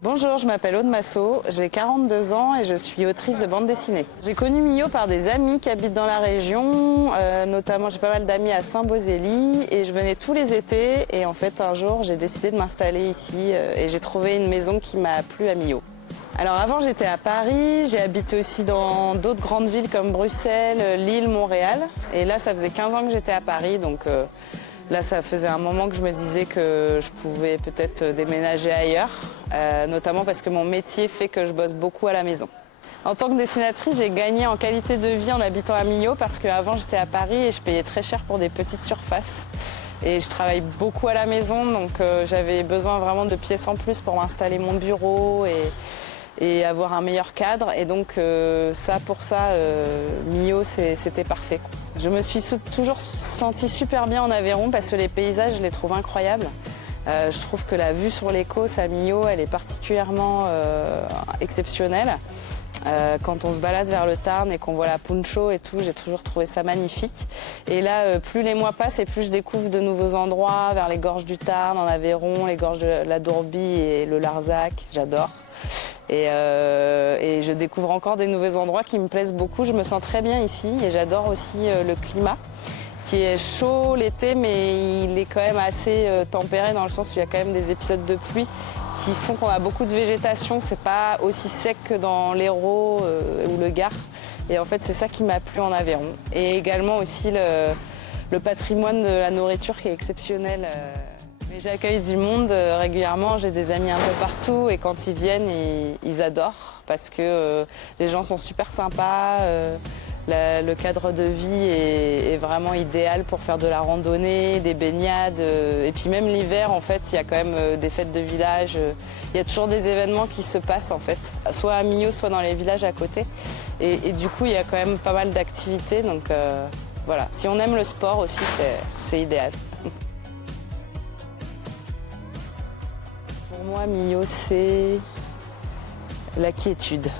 Bonjour, je m'appelle Aude Massot, j'ai 42 ans et je suis autrice de bande dessinée. J'ai connu Millau par des amis qui habitent dans la région, notamment j'ai pas mal d'amis à Saint-Beauzély et je venais tous les étés et en fait un jour j'ai décidé de m'installer ici et j'ai trouvé une maison qui m'a plu à Millau. Alors avant j'étais à Paris, j'ai habité aussi dans d'autres grandes villes comme Bruxelles, Lille, Montréal et là ça faisait 15 ans que j'étais à Paris donc là, ça faisait un moment que je me disais que je pouvais peut-être déménager ailleurs, notamment parce que mon métier fait que je bosse beaucoup à la maison. En tant que dessinatrice, j'ai gagné en qualité de vie en habitant à Millau parce qu'avant j'étais à Paris et je payais très cher pour des petites surfaces. Et je travaille beaucoup à la maison, donc j'avais besoin vraiment de pièces en plus pour m'installer mon bureau et avoir un meilleur cadre. Et donc pour ça, Millau, c'était parfait. Je me suis toujours sentie super bien en Aveyron parce que les paysages, je les trouve incroyables. Je trouve que la vue sur les Causses à Millau, elle est particulièrement exceptionnelle. Quand on se balade vers le Tarn et qu'on voit la Puncho et tout, j'ai toujours trouvé ça magnifique. Et là, plus les mois passent et plus je découvre de nouveaux endroits vers les gorges du Tarn, en Aveyron, les gorges de la Dourbie et le Larzac, j'adore. Et je découvre encore des nouveaux endroits qui me plaisent beaucoup. Je me sens très bien ici et j'adore aussi le climat qui est chaud l'été, mais il est quand même assez tempéré dans le sens où il y a quand même des épisodes de pluie qui font qu'on a beaucoup de végétation. C'est pas aussi sec que dans l'Hérault ou le Gard. Et en fait, c'est ça qui m'a plu en Aveyron. Et également aussi le patrimoine de la nourriture qui est exceptionnel. Mais j'accueille du monde régulièrement, j'ai des amis un peu partout et quand ils viennent, ils adorent parce que les gens sont super sympas, le cadre de vie est vraiment idéal pour faire de la randonnée, des baignades et puis même l'hiver en fait, il y a quand même des fêtes de village, il y a toujours des événements qui se passent en fait, soit à Millau, soit dans les villages à côté et du coup il y a quand même pas mal d'activités donc voilà, si on aime le sport aussi c'est idéal. Pour moi, Millau, c'est la quiétude.